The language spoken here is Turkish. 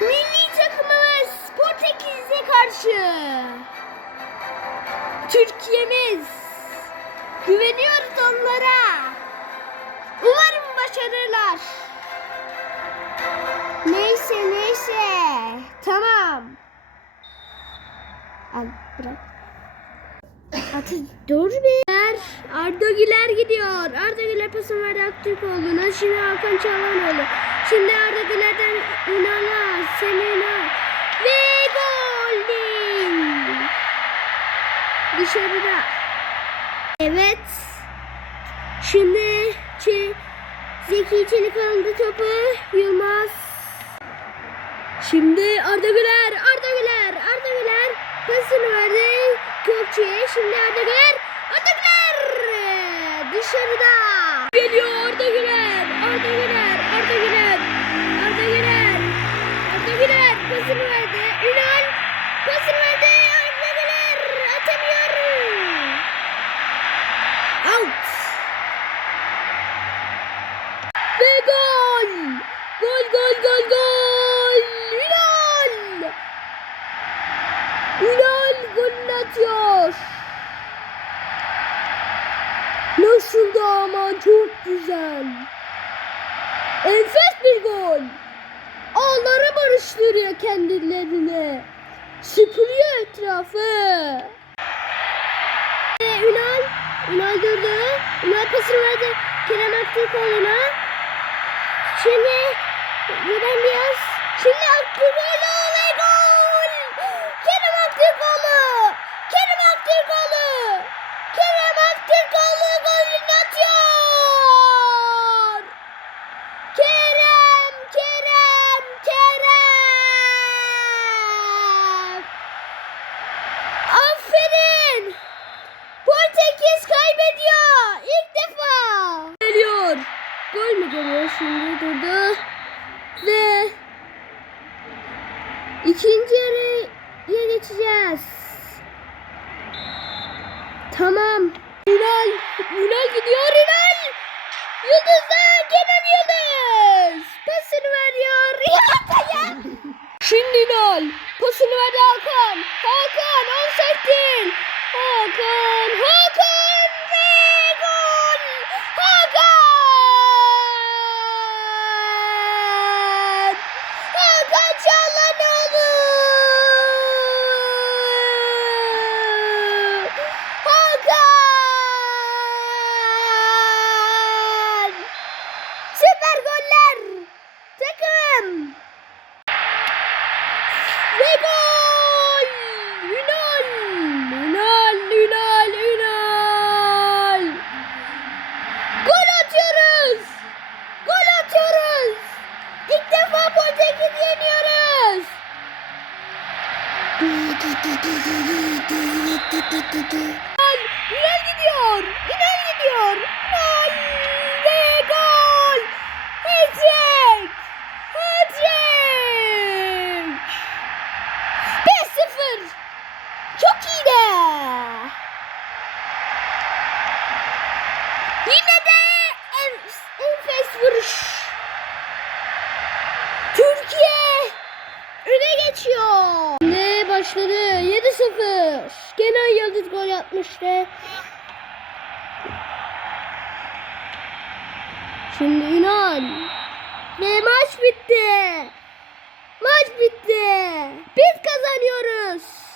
Milli takımımız Portekiz'e karşı. Türkiye'miz. Güveniyoruz onlara. Umarım başarırlar. Neyse neyse. Tamam. Al bırak. Atı dur bir. Arda Güler gidiyor. Arda Güler pasını verdi Aktürkoğlu'na. Şimdi Hakan Çalhanoğlu. Şimdi Arda Güler'den Ünal'a. Selena. Ve gol değil. Dışarıda. Evet. Şimdi Çe Zeki Çelik aldı topu. Yılmaz. Şimdi Arda Güler, Arda Güler, Arda Güler pasını verdi Gökçe'ye. Şimdi Arda Güler, Arda Güler dışarıda. Geliyor Out. Ve gol! Gol gol gol gol! Ünal! Ünal golünü atıyor. Nasıl da aman çok güzel. Enfes bir gol. Ağları barıştırıyor kendilerine. Süpürüyor etrafı. Ve Ünal, Ünal durdu. Ünal pasını verdi Kerem Aktürkoğlu'na. Şimdi Ruben Diaz. Şimdi ve gol! Kerem Aktürkoğlu! Kerem Aktürkoğlu! Kerem Aktürkoğlu golünü atıyor! Kerem! Kerem! Kerem! Aferin! Portekiz kaybediyor. İlk defa. Geliyor. Gol mü geliyor şimdi durdu. Ve ikinci yarıya geçeceğiz. Tamam. Ünal. Ünal gidiyor Ünal. Yıldız'dan Kenan Yıldız. Pasını veriyor. Hakan'a. Şimdi Ünal. Pasını verdi Hakan. Hakan offside'in. Hakan. Hakan ve gol. Hakan. Hakan Çalhanoğlu. Hakan. Süper goller. Takım. Ve gol! Ünal! Ünal, Ünal, Ünal! Gol atıyoruz! Gol atıyoruz! İlk defa Portekiz yeniyoruz! Ünal, Ünal gidiyor! Ünal gidiyor! Ünal! Ve gol! Hat-trick! Hat-trick! 5-0. Çok iyi de. Yine de en, enfes vuruş. Türkiye öne geçiyor. Ne başladı? 1-0. Gene Yıldız gol atmıştı. Şimdi inan. Ve maç bitti. Maç bitti. Biz kazanıyoruz.